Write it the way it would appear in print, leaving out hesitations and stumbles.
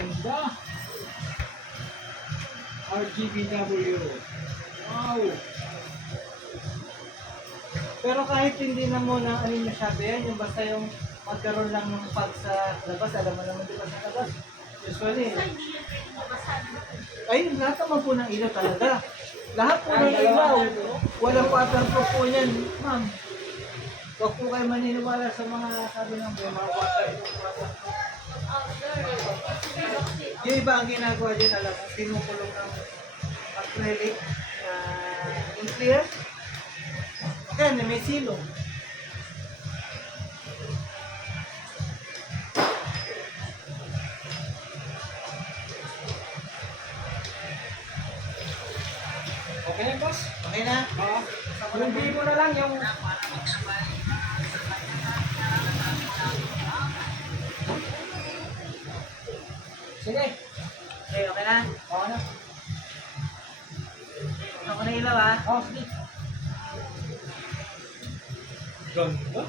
Ganda. RGBW. Wow. Pero kahit hindi na muna ano yung sabi yan, yung basta yung magkaroon lang ng pag sa labas, alam mo naman di ba sa labas? Usually, ay lahat naman po ng ilaw talaga. Lahat po ng ilaw, walang waterproof po yan, ma'am. Huwag po kayo maniniwala sa mga sabi ng mga waterproof. Yung iba ang ginagawa dyan, alam mo, pinukulong ng acrylic na clear. Kaya may silong. Okay na, boss? Okay na? Oo. Yung bili mo na lang yung... Sige. Okay, okay na? Oo na. Ako na ilaw ha? Oo, sige. Ganda.